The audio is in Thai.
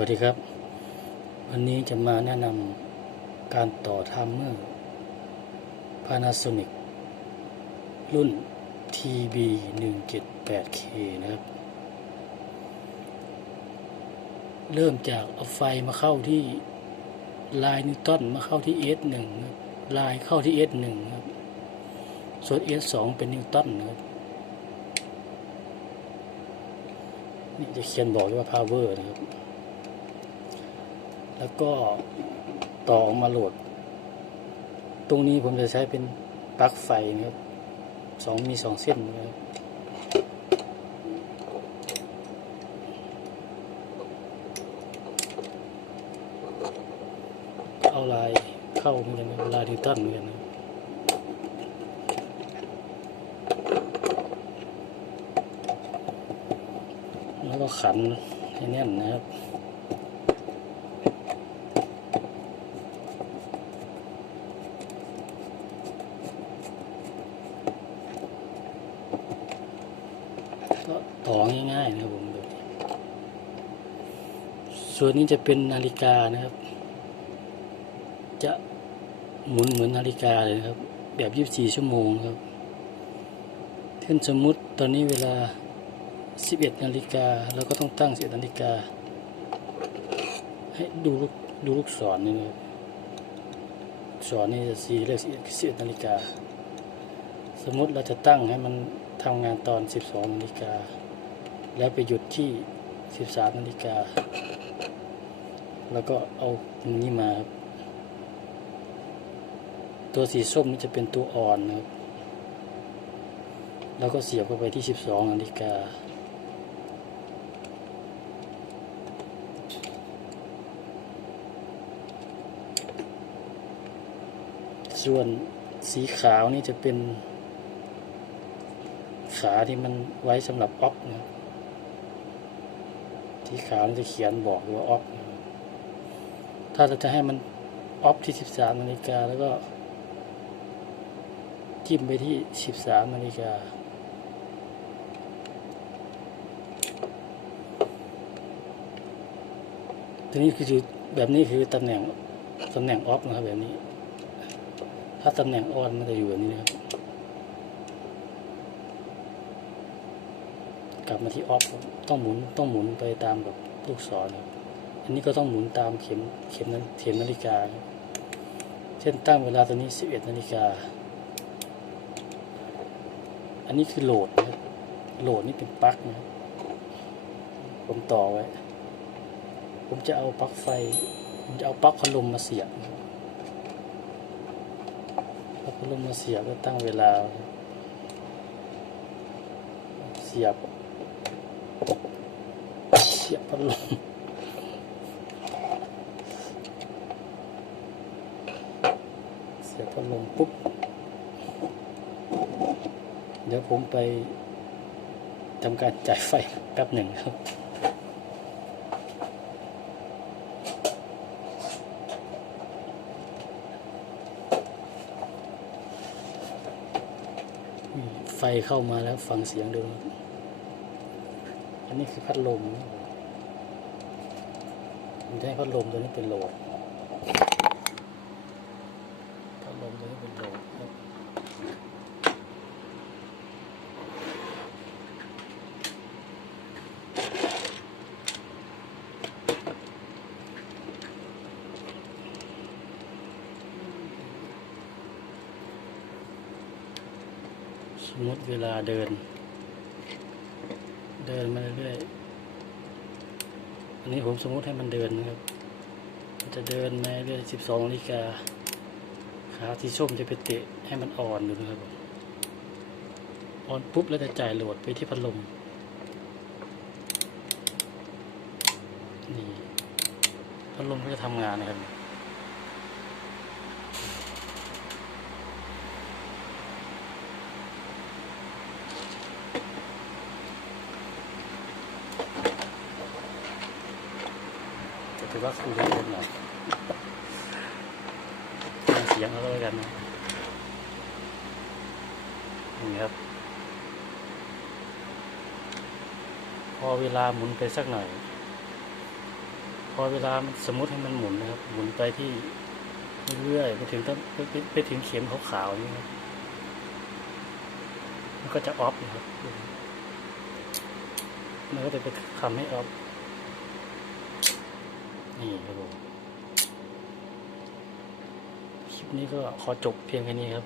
วัสดีครับ วันนี้จะมาแนะนำการต่อไทม์เมอร์ Panasonic รุ่น TB 178K นะครับ เริ่มจากเอาไฟมาเข้าที่ลายนิวตันมาเข้าที่ S1 ลายเข้าที่ S1 ครับ ส่วน S2 เป็นนิวตันนะครับนี่จะเขียนบอกว่า power นะครับ แล้วก็ต่อออกมาโหลด ตรงนี้ผมจะใช้เป็นปลั๊กไฟนะครับสองมีสองเส้นนะครับเอาลายเข้าเหมือนกันลายดิวตันเหมือนกันนะแล้วก็ขันให้แน่นนะครับ ก็ต่อง่ายๆนะครับผมแบบนี้ส่วนนี้จะเป็นนาฬิกานะครับ จะหมุนเหมือนนาฬิกาเลยครับ แบบ 24 ชั่วโมงครับเช่นสมมุติตอนนี้เวลา 11 นาฬิกาเราก็ต้องตั้ง 11 นาฬิกา ให้ดูลูกดูลูกศรนี่นะครับลูกศรนี่จะสีเลข11นาฬิกา สมมุติเราจะตั้งให้มัน ทำงานตอน 12นาฬิกา แล้วไปหยุดที่ 13นาฬิกา แล้วก็เอาตรงนี้มาครับ ตัวสีส้มนี่จะเป็นตัวอ่อนนะครับ แล้วก็เสียบเข้าไปที่ 12นาฬิกาส่วนสีขาวนี่จะเป็น ขา ที่มันไว้สำหรับออฟนะที่ขามันจะเขียนบอกว่าออฟนะถ้าเราจะให้มันออฟที่13นาฬิกาแล้วก็ จิ้มไปที่13นาฬิกาทีนี้คือแบบนี้คือตำแหน่งตำแหน่งออฟนะครับแบบนี้ ถ้าตำแหน่งออนมันจะอยู่แบบนี้นะครับ กลับมาที่ออฟต้องหมุนต้องหมุนไปตามแบบลูกศรครับอันนี้ก็ต้องหมุนตามเข็มเข็มนั้นเข็มนาฬิกา เช่นตั้งเวลาตอนนี้ 11 นาฬิกา อันนี้คือโหลดนะครับโหลดนี่เป็นปลั๊กนะครับผมต่อไว้ ผมจะเอาปลั๊กไฟ ผมจะเอาปลั๊กพัดลมมาเสียบนะครับปลั๊กพัดลมมาเสียบก็ตั้งเวลา เสียบ เสียบพัดลมเสียบพัดลมปุ๊บ เดี๋ยวผมไปทำการจ่ายไฟแป๊บหนึ่งครับไฟเข้ามาแล้วฟังเสียงดู อันนี้คือพัดลมนะครับผมจะให้พัดลมตัวนี้เป็นโหลด พัดลมตัวนี้เป็นโหลดครับสมมติเวลาเดิน เดินมาเรื่อยๆ อันนี้ผมสมมติให้มันเดินนะครับ มันจะเดินมาเรื่อยสิบสองนาฬิกา ขาที่ส้มจะไปเตะให้มันอ่อนดูนะครับผมอ่อนปุ๊บแล้วจะจ่ายโหลดไปที่พัดลม นี่พัดลมก็จะทำงานนะครับือว่าคุยกันหน่อยเสียงเขาเลยกันนะนี่ครับ พอเวลาหมุนไปสักหน่อย พอเวลาสมมติให้มันหมุนนะครับ หมุนไปที่เรื่อยๆไปถึงต้นไปถึงเข็มขาวๆนี่ครับมันก็จะออฟนะครับมันก็จะไปทำให้ออฟ นี่ครับผม คลิปนี้ก็ขอจบเพียงแค่นี้ครับ